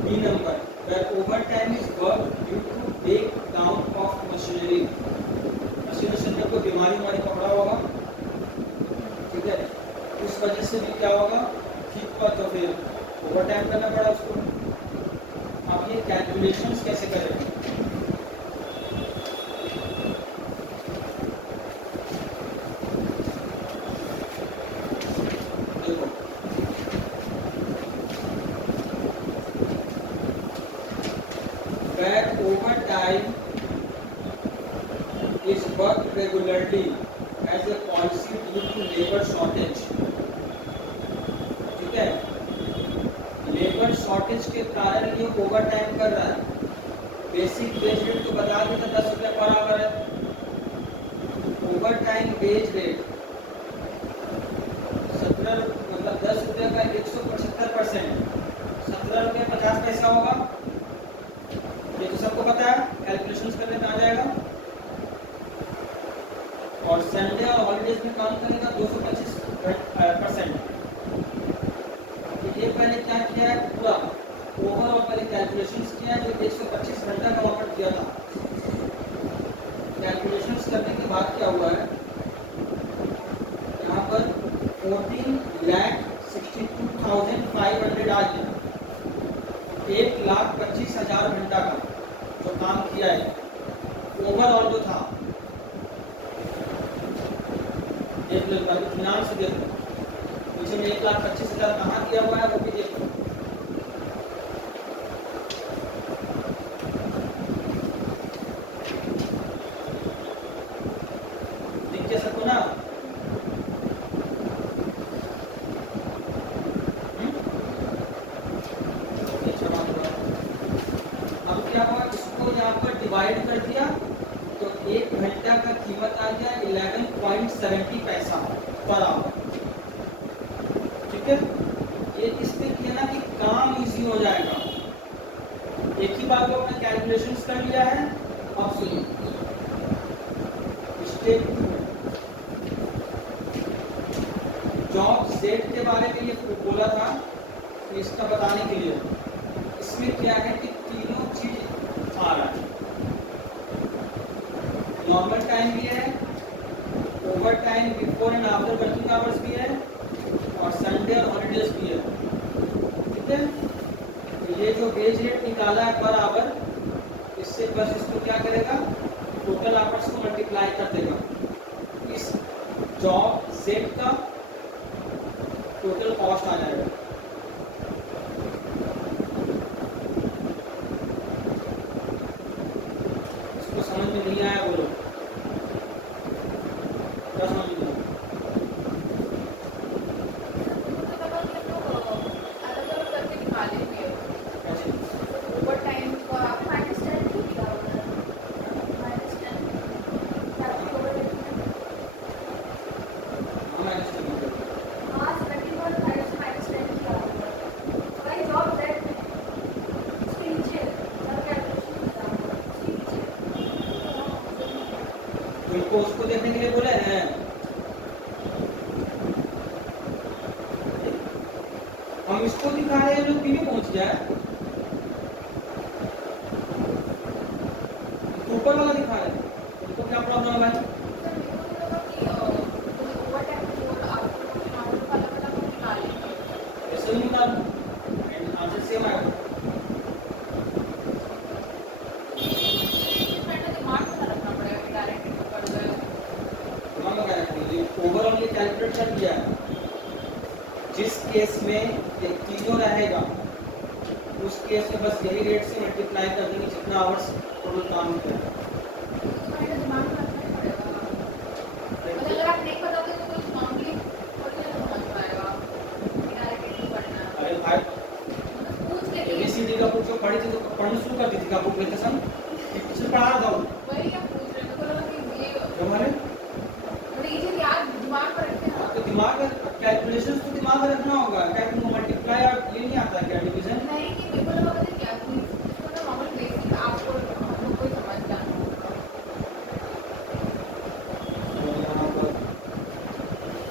B number where overtime is worked due to breakdown of machinery। Machine में कोई बीमारी पकड़ा होगा, ठीक है, उस वजह से भी क्या होगा, ठीक हुआ तो फिर ओवर टाइम करना पड़ा उसको। अब ये कैलकुलेशंस कैसे करेंगे? देखो where overtime is worked regularly as a policy due to labor shortage। ठीक है, लेबर शॉर्टेज के कारण ये ओवर टाइम कर रहा है। बेसिक वेज रेट तो बता देता 10 रुपये पर आवर है। ओवर टाइम वेज रेट 17 मतलब 10 रुपये का 175%, 17 रुपये 50 पैसा होगा। ये तो सबको पता है, कैलकुलेशंस करने में आ जाएगा। और संडे और हॉलीडेज में काम करेगा 225%। तो ये पहले क्या किया है, पूरा ओवरऑल पहले कैलकुलेशंस किया है, जो 125 घंटा का वहाँ पर किया था। कैलकुलेशंस करने के बाद क्या हुआ है, यहाँ पर 14,62,500 आ गया। 1,25,000 घंटा का जो काम किया है ओवरऑल जो था। देख लो इत्मीनान से देखो, पीछे में 1,25,000 कहाँ किया हुआ है वो भी देखो। दिख के सबको ना? अब क्या हुआ, इसको यहाँ पर डिवाइड कर दिया तो 1 घंटा का कीमत आ गया 11.70 पैसा पर आवर। ठीक है, ये इसलिए किया ना कि काम इजी हो जाएगा। एक ही बात को अपने कैलकुलेशंस कर लिया है। अब सुनिए स्टेप 2 जॉब सेट के बारे में ये बोला था, तो इसका बताने के लिए इसमें क्या है कि तीनों चीज आ रहा है। नॉर्मल टाइम भी है, over time before and after working hours भी है, और संडे और हॉलीडेज भी है। ठीक है, तो ये जो वेज रेट निकाला है पर आवर, इससे बस इसको क्या करेगा, टोटल आवर्स को मल्टीप्लाई कर देगा। इस जॉब सेट का टोटल कॉस्ट आ जाएगा। इसको समझ में नहीं आया बोलो, क्या समझ में नहीं आया? हम understand कर रहे हैं। तुमको उसको देखने के लिए बोले हैं। हम इसको दिखा रहे हैं, जो पीछे पहुंच गया है। तो ऊपर वाला दिखा रहे हैं, तुमको क्या प्रॉब्लम है भाई? ऐसे ही निकाल एंड आंसर सेम आएगा। ओवरऑल ये कैलकुलेट कर दिया है। जिस केस में ये तीनों रहेगा, उस केस में बस यही रेट से मल्टीप्लाई कर देंगे जितना आवर्स टोटल काम किया। अरे भाई ABCD का बुक जो पढ़ी थी तो पढ़ना शुरू कर दी थी, का बुक लेते समय टीचर पढ़ा रहा था वो। हमारे तो दिमाग कैलकुलेशन तो दिमाग में रखना होगा। क्या मल्टीप्लाई और ये नहीं आता क्या, डिवीजन?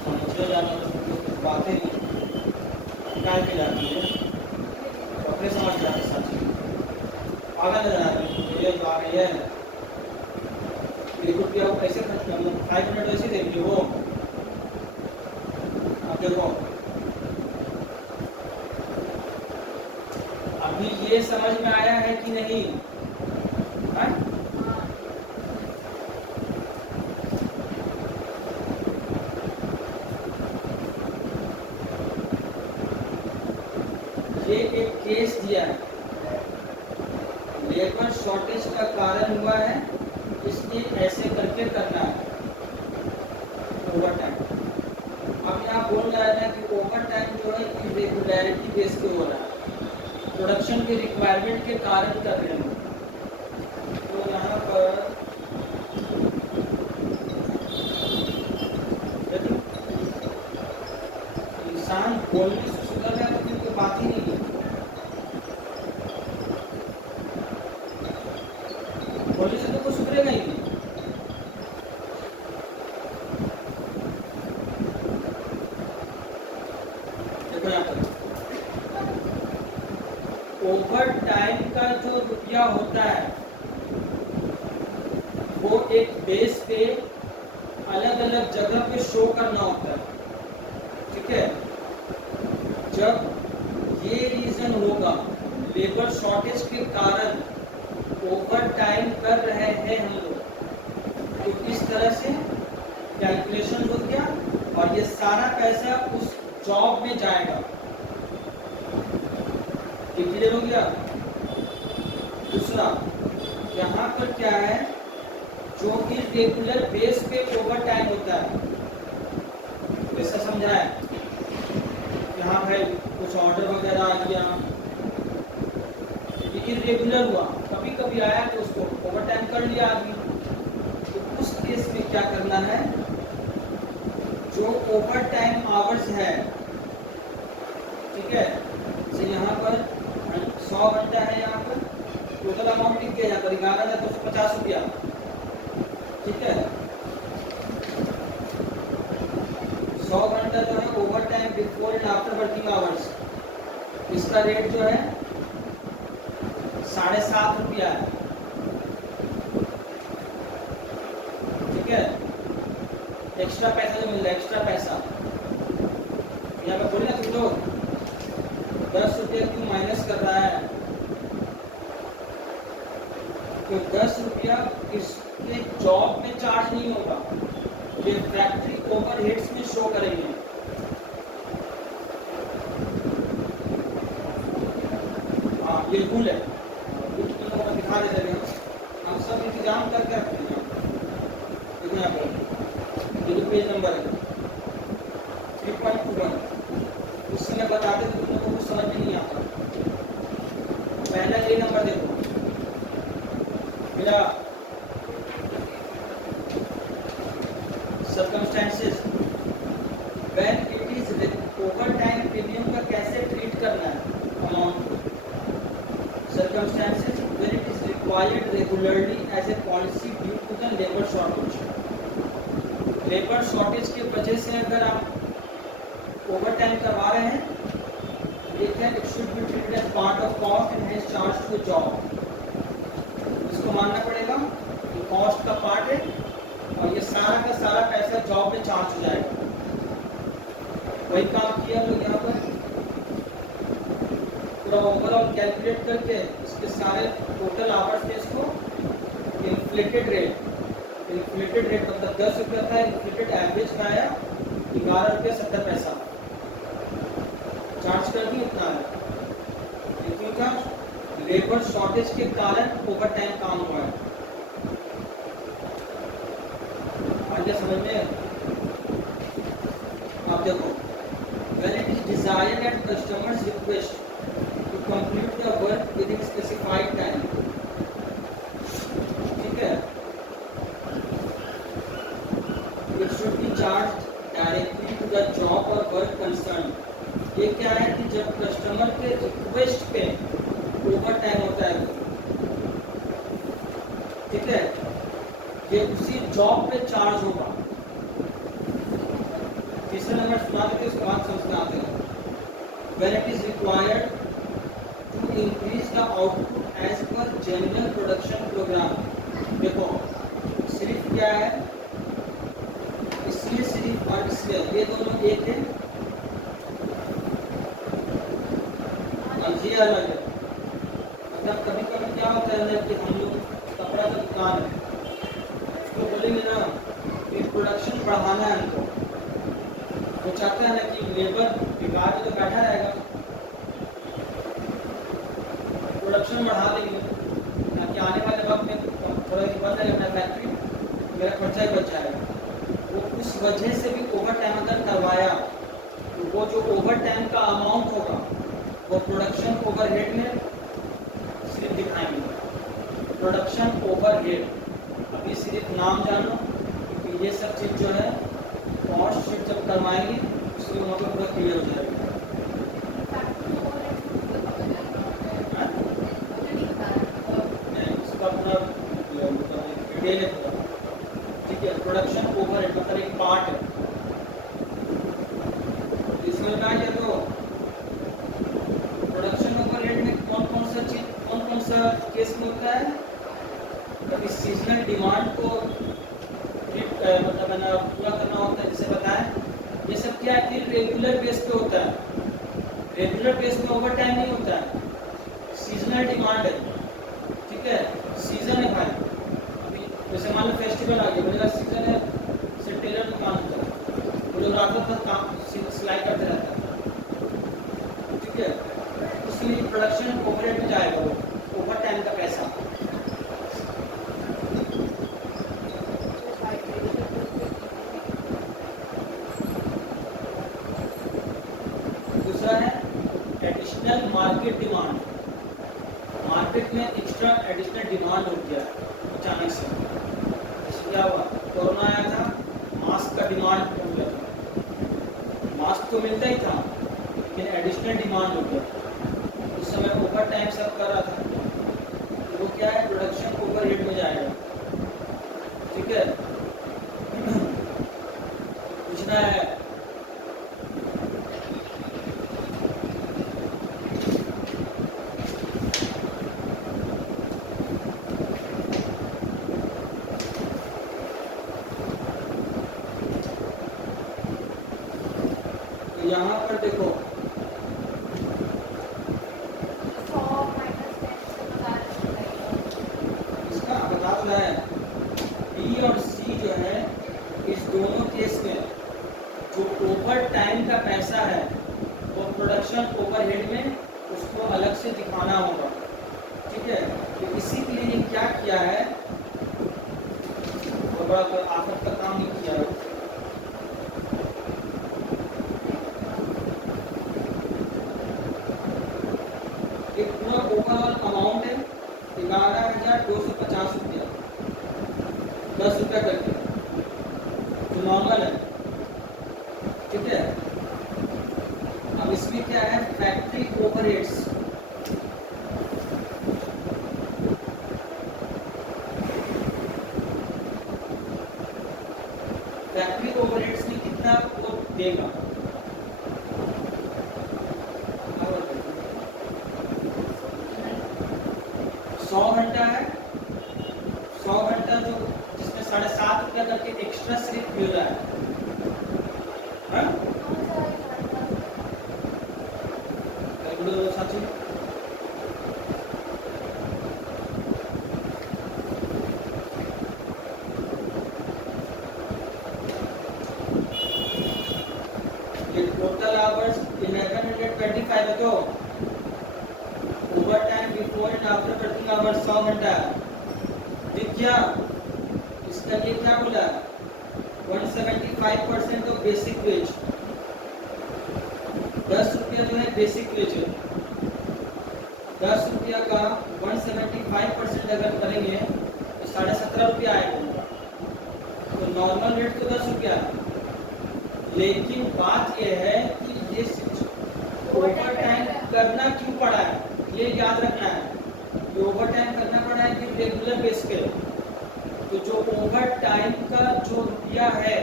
समझते जाना तो बातें निकाल के जाती है, अपने समझ जाते सब चीज आगे नजर आ रही है। ये जो आ रही है 1 रुपया वो कैसे खर्च करना, 5 मिनट वैसे दे दिए वो। अब देखो अभी ये समझ में आया है कि नहीं? है? ये एक केस दिया है, लेबर शॉर्टेज का कारण हुआ है, इसलिए ऐसे करके करना है ओवर टाइम। अब यहाँ बोल रहा है कि ओवर टाइम जो है इरेगुलरिटी बेस पे हो रहा है, प्रोडक्शन के रिक्वायरमेंट के कारण कर रहे हैं। तो यहाँ पर इंसान बोलने से सुधर रहा है तो कोई बात ही नहीं है। बोलने से तो कोई सुधरेगा ही नहीं। देखो यहाँ पर ओवर टाइम का जो रुपया होता है वो एक बेस पे अलग अलग जगह पे शो करना होता है, ठीक है। जब ये रीजन होगा लेबर शॉर्टेज के कारण ओवर टाइम कर रहे हैं हम लोग, तो इस तरह से कैलकुलेशन हो गया और ये सारा पैसा उस जॉब में जाएगा। ये क्लियर हो गया। दूसरा यहाँ पर क्या है, जो इरेगुलर बेस पे ओवर टाइम होता है, ऐसा समझा है। यहाँ भाई कुछ ऑर्डर वगैरह आ गया, इरेगुलर हुआ, कभी कभी आया तो उसको ओवर टाइम कर लिया आदमी, तो उस केस में क्या करना है, जो ओवर टाइम आवर्स है, ठीक है, जैसे यहाँ पर 100 घंटा है, यहाँ पर टोटल अमाउंट लिख दिया, यहाँ पर 11,250 रुपया, ठीक है। 100 घंटा जो है over time before and after working hours, इसका रेट जो है 7.5 रुपया है, ठीक है। एक्स्ट्रा पैसा जो मिल रहा है, एक्स्ट्रा पैसा यहाँ पे बोले ना तुम लोग 10 रुपया क्यों माइनस कर रहा है, तो 10 रुपया इसके जॉब में चार्ज नहीं होगा, ये फैक्ट्री ओवरहेड्स में शो करेंगे। हाँ ये रूल है, तो दिखा देते हैं हम सब इंतजाम करके रखते हैं। देखो यहाँ पर ये जो पेज नंबर है 3.21, उस समय बताते थे तुम लोगों को समझ में नहीं आता। पहला ये नंबर देखो मेरा circumstances when it is overtime premium का कैसे ट्रीट करना है अमाउंट को। circumstances when it is required regularly as a policy due to the labor shortage। Labour shortage की वजह से अगर आप ओवर टाइम करवा रहे हैं, एक है it should be treated as part of cost and has charge to job, इसको मानना पड़ेगा कि कॉस्ट का पार्ट है और ये सारा का सारा पैसा जॉब में चार्ज हो जाएगा। वही काम किया हम लोग यहाँ पर पूरा ओवरऑल कैलकुलेट करके इसके सारे टोटल आवर्स थे, इसको इन्फ्लेटेड रेट मतलब 10 रुपया था, इन्फ्लेटेड एवरेज का आया 11.70 चार्ज कर दी, इतना है। क्यों था, लेबर शॉर्टेज के कारण ओवर टाइम काम हुआ है। आगे समझ में आप देखो, when it is desired at customers request to complete the work within specified time, ठीक है, it should be charged directly to the job or work concerned। ये क्या है कि जब कस्टमर के रिक्वेस्ट पे ओवर टाइम होता है, ठीक है, ये उसी जॉब पे चार्ज होगा। तीसरा नंबर सुना देते, उसके बाद समझना आते हैं। When it is required to increase the output as per general production program। देखो सिर्फ क्या है, इसलिए सिर्फ और इसलिए ये दोनों एक है और ये अलग है। मतलब कभी कभी क्या होता है कि हम लोग कपड़ा का दुकान है, उसको बोलेंगे ना कि प्रोडक्शन बढ़ाना है हमको, वो चाहता है ना कि लेबर बेकार में तो बैठा रहेगा, प्रोडक्शन बढ़ा देंगे ताकि आने वाले वक्त में थोड़ा बंद है अपना फैक्ट्री, मेरा खर्चा ही बच जाएगा। वो उस वजह से भी ओवर टाइम अगर करवाया तो वो जो ओवर टाइम का अमाउंट होगा वो प्रोडक्शन ओवरहेड में सिर्फ दिखाएंगे, प्रोडक्शन ओवरहेड। अभी सिर्फ नाम जानो क्योंकि ये सब चीज़ जो है कॉस्ट शीट जब करवाएंगे उसमें मतलब पूरा क्लियर हो जाएगा। रेगुलर बेस पे होता है, रेगुलर बेस में ओवर टाइम नहीं होता है, सीजनल डिमांड है, ठीक है, सीजन है भाई। अभी जैसे मान लो फेस्टिवल आ गया, मेरा सीजन है, से टेलर दुकान होता है, वो लोग रात भर काम सिलाई करते रहता है, ठीक है, इसलिए प्रोडक्शन ओवरहेड में जाएगा वो ओवर टाइम का पैसा। दूसरा है एडिशनल मार्केट डिमांड, मार्केट में एक्स्ट्रा एडिशनल डिमांड हो गया अचानक से। जैसे क्या हुआ, कोरोना आया था, मास्क का डिमांड हो गया था, मास्क तो मिलता ही था लेकिन एडिशनल डिमांड हो गया, उस समय ओवर टाइम सब कर रहा था, तो वो क्या है, प्रोडक्शन ओवरहेड में जाएगा, ठीक है। पूछना है यहाँ पर देखो, 100 माइनस 10 से बता रहे इसका बता तो है, बी और सी जो है, इस दोनों केस में जो ओवर टाइम का पैसा है वो प्रोडक्शन ओवरहेड में उसको अलग से दिखाना होगा, ठीक है। तो इसी के लिए क्या किया है, तो बड़ा आफत का काम नहीं किया है। एक पूरा ओवरऑल अमाउंट है 11,250 रुपया, 10 रुपया करके, जो नॉर्मल है, ठीक है। अब इसमें क्या है, फैक्ट्री ओवरहेड्स, फैक्ट्री ओवरहेड्स में कितना वो देगा, 100 घंटा है, 100 घंटा जो जिसमें 7.5 रुपया करके एक्स्ट्रा सिर्फ मिल रहा है, हाँ? कैलकुलेटर साथी, ये टोटल आवर्स 1125 है, तो over time before and after working hours 100 घंटा है, ठीक क्या, इसका ये क्या बोला, 175% ऑफ बेसिक वेज, 10 रुपया जो है बेसिक वेज है, 10 रुपया का 175% अगर करेंगे तो 17.5 रुपया आएगा, तो नॉर्मल रेट तो 10 रुपया है, लेकिन बात यह है कि ये ओवर टाइम करना क्यों पड़ा है, ये याद रखना है। ओवर टाइम करना पड़ा है कि रेगुलर बेस पे, तो जो ओवर टाइम का जो रुपया है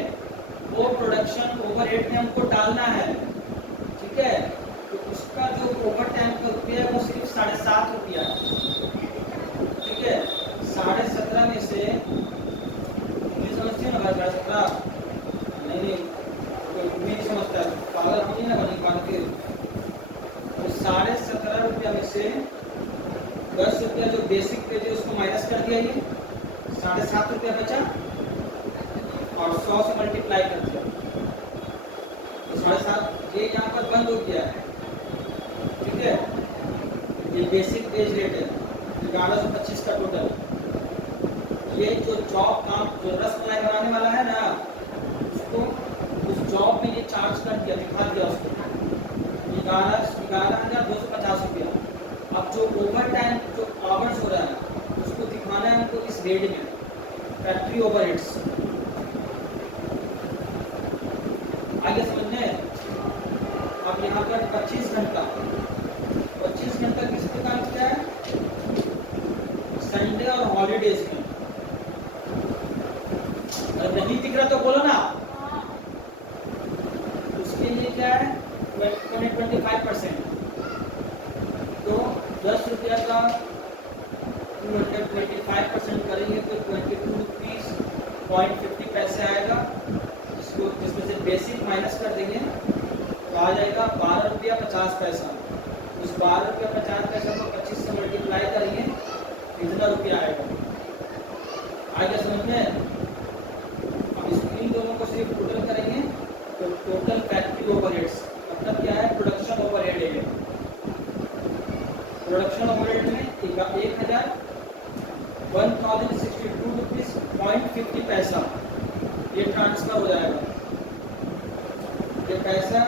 वो प्रोडक्शन ओवरहेड में हमको डालना है, ठीक है। तो उसका जो ओवर टाइम का रुपया है वो सिर्फ 7.5 रुपया है, ठीक है। 17.5 में से समझते हैं ना भाई, 17.5 नहीं नहीं समझता है, पागल हम नहीं ना बनी पाल के। तो 17.5 रुपया में से 10 रुपया जो बेसिक पे जो उसको माइनस कर दिया, ये 7.5 रुपया बचा और 100 से मल्टीप्लाई कर दिया, तो 7.5 ये यहाँ पर बंद हो गया है, ठीक है। ये बेसिक वेज रेट है 1125 का टोटल। ये जो जॉब काम जो रसमलाई बनाने वाला है ना, उसको उस जॉब में ये चार्ज कर दिया, दिखा दिया उसको 11,250 रुपया। अब जो ओवर टाइम जो आवर्स हो रहा है उसको दिखाना है हमको इस रेट में, फैक्ट्री ओवरहेड्स। आगे समझने, अब यहाँ पर 25 घंटा किस पे काम किया है, संडे और हॉलीडेज में। अगर नहीं दिख रहा तो बोलो ना। उसके लिए क्या है 25%, तो 10 रुपया का 225% करेंगे तो 22 रुपीज़ 0.50 पैसे आएगा, इसको जिसमें से बेसिक माइनस कर देंगे तो आ जाएगा 12 रुपया 50 पैसा। उस 12 रुपया 50 पैसा को 25 से मल्टीप्लाई करेंगे, कितना रुपया आएगा? आएगा समझ में? अब इन दोनों को सिर्फ टोटल करेंगे तो टोटल फैक्ट्री ओवरहेड्स मतलब क्या है? प्रोडक्शन ओवरहेड है। प्रोडक्शन ओवरहेड में 1062 रुपीज 0.50 पैसा ये ट्रांसफर हो जाएगा। ये पैसा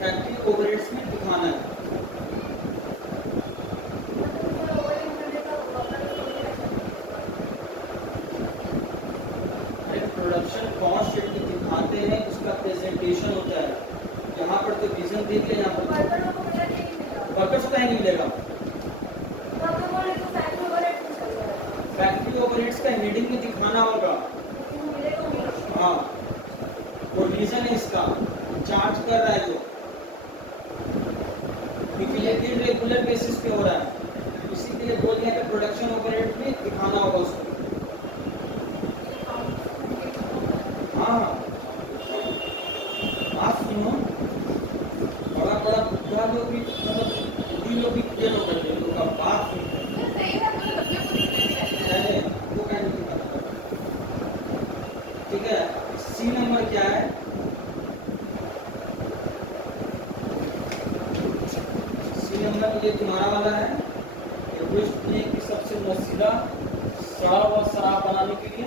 फैक्ट्री ओवरहेड्स में दिखाना है। प्रोडक्शन कॉस्ट शीट में दिखाते हैं, उसका प्रेजेंटेशन होता है। यहाँ पर तो विजन देख ले, यहाँ पर वर्कर्स को नहीं मिलेगा। फैक्ट्री ओवरहेड्स का हेडिंग में दिखाना होगा। हाँ, वो रीजन है इसका, चार्ज कर रहा है जो, क्योंकि ये रेगुलर बेसिस पे हो रहा है, इसी के लिए बोल दिया कि प्रोडक्शन ओवरहेड में दिखाना होगा उसको। हाँ, आप सुनो, बड़ा बड़ा बुद्धा लोग भी मतलब बुद्धि लोग भी क्लियर हो करते हैं, लोग का बात सुनते हैं। वो क्या नहीं पता। ठीक है, सी नंबर क्या है? सी नंबर ये तुम्हारा वाला है। कि सबसे मसीला शराब और शराब बनाने के लिए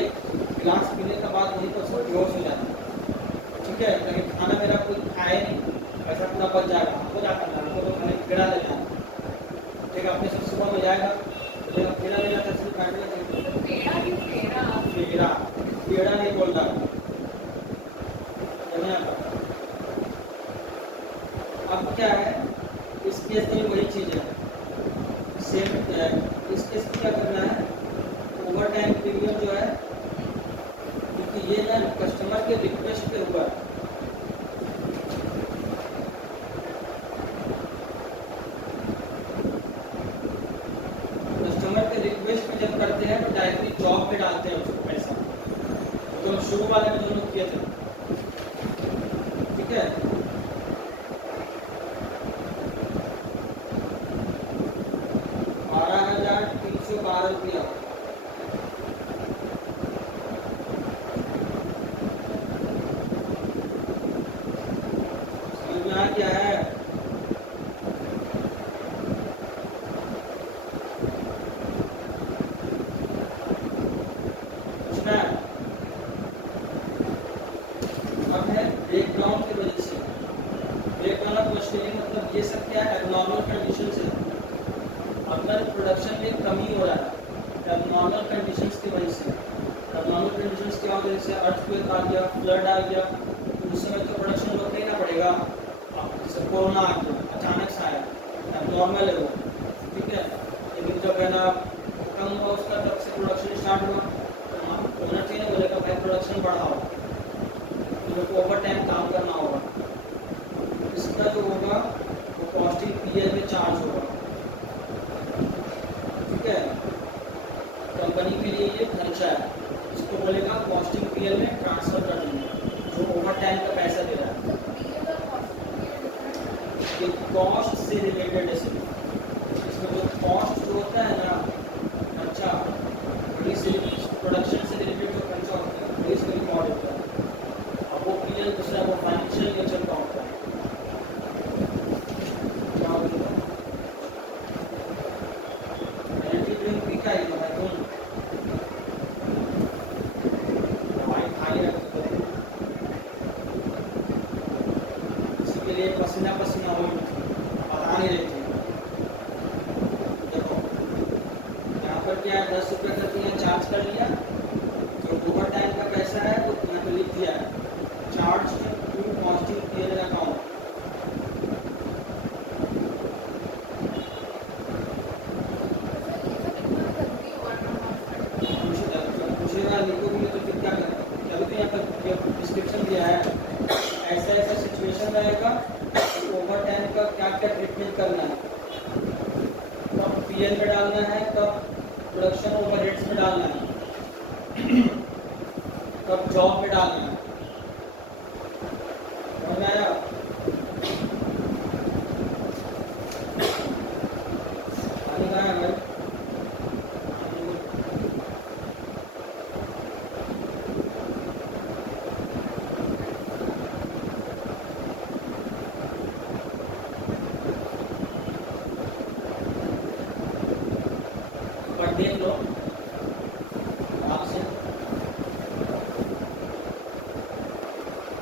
एक गिलास पीने के बाद वहीं पर सब बेहोश हो जाता है। ठीक है, लेकिन खाना मेरा कोई खाए नहीं, ऐसा पूरा बच जाएगा, हमको क्या करना है? हमको तो खाली पेड़ा ले जाना। ठीक है, अपने सब सुबह में जाएगा पेड़ा लेना था, सिर्फ काटना चाहिए। पेड़ा पेड़ा नहीं बोल रहा। अब क्या है, इस केस में वही चीज़ है, सेम है। इस केस में क्या करना है? ओवर टाइम पीरियड जो है, क्योंकि ये ना कस्टमर के रिक्वेस्ट पे हुआ है। कस्टमर के रिक्वेस्ट पे जब करते हैं तो डायरेक्टली जॉब पे डालते हैं उसको पैसा, तो हम शुरू वाले में दोनों किए थे। ठीक है, 12,312 रुपया। समझ में आ गया है? अब है ब्रेकडाउन की वजह से। ब्रेकडाउन ऑफ मशीनरी मतलब ये सब क्या है? एबनॉर्मल कंडीशन से। अगर प्रोडक्शन में कमी हो रहा है एबनॉर्मल कंडीशंस की वजह से, एबनॉर्मल कंडीशंस की वजह से अर्थक्वेक आ गया, फ्लड आ गया, तो उस समय तो प्रोडक्शन रोक लेना पड़ेगा। जैसे कोरोना आ गया, अचानक से आया, एबनॉर्मल है वो। ठीक है, लेकिन जब है ना कम हुआ उसका, तब से प्रोडक्शन स्टार्ट हुआ, तो होना चाहिए बोलेगा भाई प्रोडक्शन बढ़ाओ, तो ओवर टाइम काम करना होगा। इसका जो होगा वो कॉस्टिंग पीरियड में चार्ज होगा। ठीक है, कंपनी के लिए ये खर्चा है, इसको बोलेगा कॉस्टिंग पीरियड में ट्रांसफर कर देंगे, जो ओवर टाइम का पैसा दे रहा है। ये कॉस्ट से रिलेटेड है सिर्फ, इसमें जो कॉस्ट जो होता है ना खर्चा, प्रोडक्शन से रिलेटेड जो खर्चा होता है वो इसमें रिकॉर्ड होता है। अब वो पीरियड दूसरा वो फाइनेंशियल नेचर का होता है। पसीना पसीना हो पता नहीं रहती। देखो यहाँ पर क्या है, 10 रुपये करके यहाँ चार्ज कर लिया, जो ओवर टाइम का पैसा है वो यहाँ पे लिख दिया है, charge to costing period account. पूछेगा लिखोगे तो फिर क्या करें? अभी तो यहाँ पर डिस्क्रिप्शन दिया है, ऐसा ऐसा सिचुएशन रहेगा, ओवर टाइम का क्या क्या ट्रीटमेंट करना है, कब पीएल में डालना है, कब प्रोडक्शन ओवरहेड्स में डालना है, कब जॉब में डालना है। देख लो